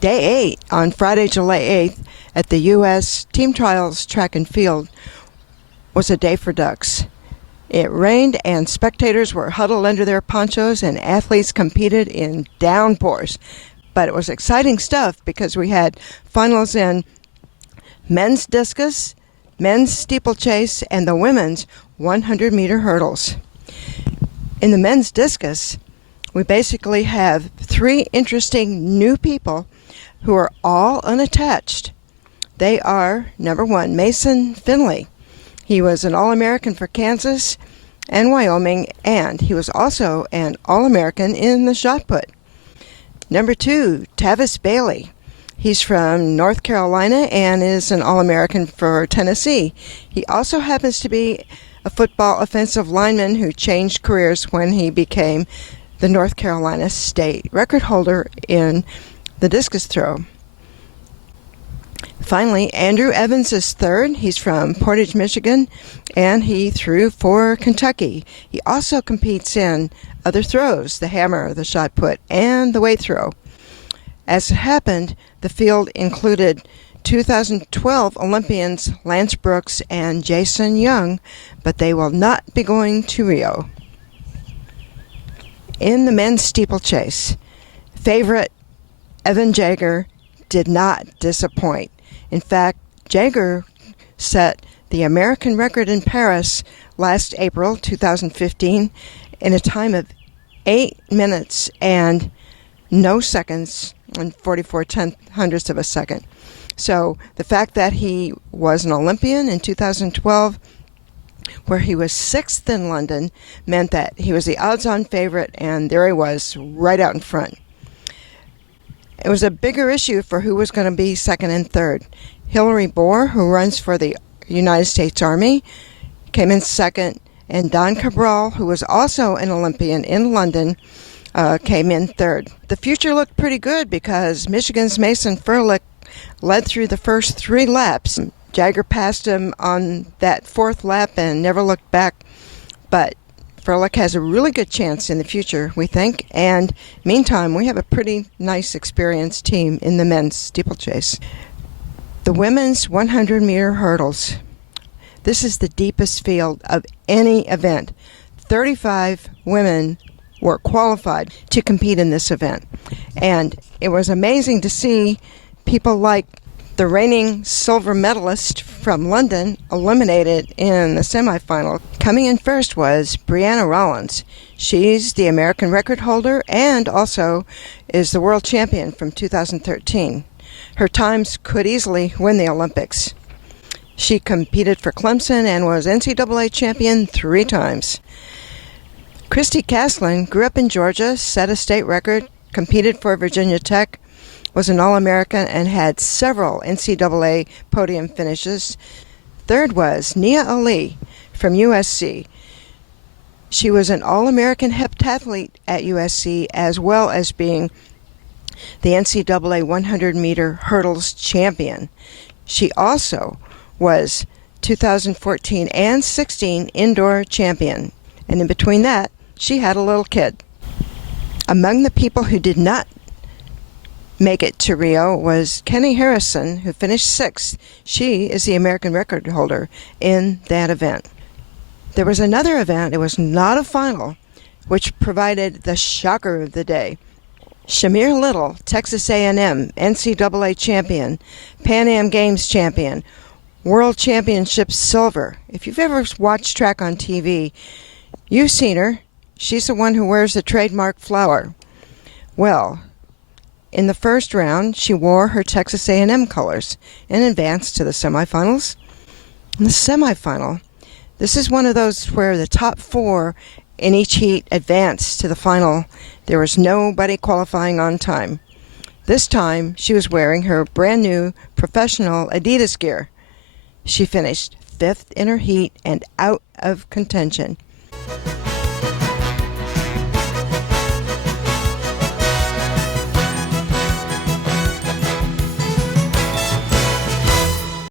Day 8 on Friday, July 8th at the U.S. Team Trials Track and Field was a day for ducks. It rained and spectators were huddled under their ponchos and athletes competed in downpours. But it was exciting stuff because we had finals in men's discus, men's steeplechase, and the women's 100-meter hurdles. In the men's discus, we basically have 3 interesting new people who are all unattached. They are, number 1, Mason Finley. He was an All-American for Kansas and Wyoming, and he was also an All-American in the shot put. Number 2, Tavis Bailey. He's from North Carolina and is an All-American for Tennessee. He also happens to be a football offensive lineman who changed careers when he became the North Carolina state record holder in the discus throw. Finally, Andrew Evans is third. He's from Portage, Michigan, and he threw for Kentucky. He also competes in other throws, the hammer, the shot put, and the weight throw. As it happened, the field included 2012 Olympians Lance Brooks and Jason Young, but they will not be going to Rio. In the men's steeplechase, favorite Evan Jager did not disappoint. In fact, Jager set the American record in Paris last April 2015 in a time of 8 minutes and no seconds and 44 hundredths of a second. So the fact that he was an Olympian in 2012, where he was 6th in London, meant that he was the odds-on favorite, and there he was, right out in front. It was a bigger issue for who was going to be 2nd and 3rd. Hillary Bohr, who runs for the United States Army, came in 2nd, and Don Cabral, who was also an Olympian in London, came in 3rd. The future looked pretty good because Michigan's Mason Furlick led through the first 3 laps. Jager passed him on that 4th lap and never looked back, but Furlick has a really good chance in the future, we think, and meantime, we have a pretty nice experienced team in the men's steeplechase. The women's 100-meter hurdles. This is the deepest field of any event. 35 women were qualified to compete in this event, and it was amazing to see people like the reigning silver medalist from London eliminated in the semifinal. Coming in first was Brianna Rollins. She's the American record holder and also is the world champion from 2013. Her times could easily win the Olympics. She competed for Clemson and was NCAA champion 3 times. Christy Caslin grew up in Georgia, set a state record, competed for Virginia Tech, was an All-American, and had several NCAA podium finishes. Third was Nia Ali from USC. She was an All-American heptathlete at USC, as well as being the NCAA 100-meter hurdles champion. She also was 2014 and 16 indoor champion, and in between that, she had a little kid. Among the people who did not make it to Rio was Kenny Harrison, who finished 6th. She is the American record holder in that event. There was another event, it was not a final, which provided the shocker of the day. Shamir Little, Texas A&M, NCAA champion, Pan Am Games champion, World Championship silver. If you've ever watched track on TV, you've seen her. She's the one who wears the trademark flower. Well, in the first round, she wore her Texas A&M colors and advanced to the semifinals. In the semifinal, this is one of those where the top 4 in each heat advanced to the final. There was nobody qualifying on time. This time, she was wearing her brand new professional Adidas gear. She finished 5th in her heat and out of contention.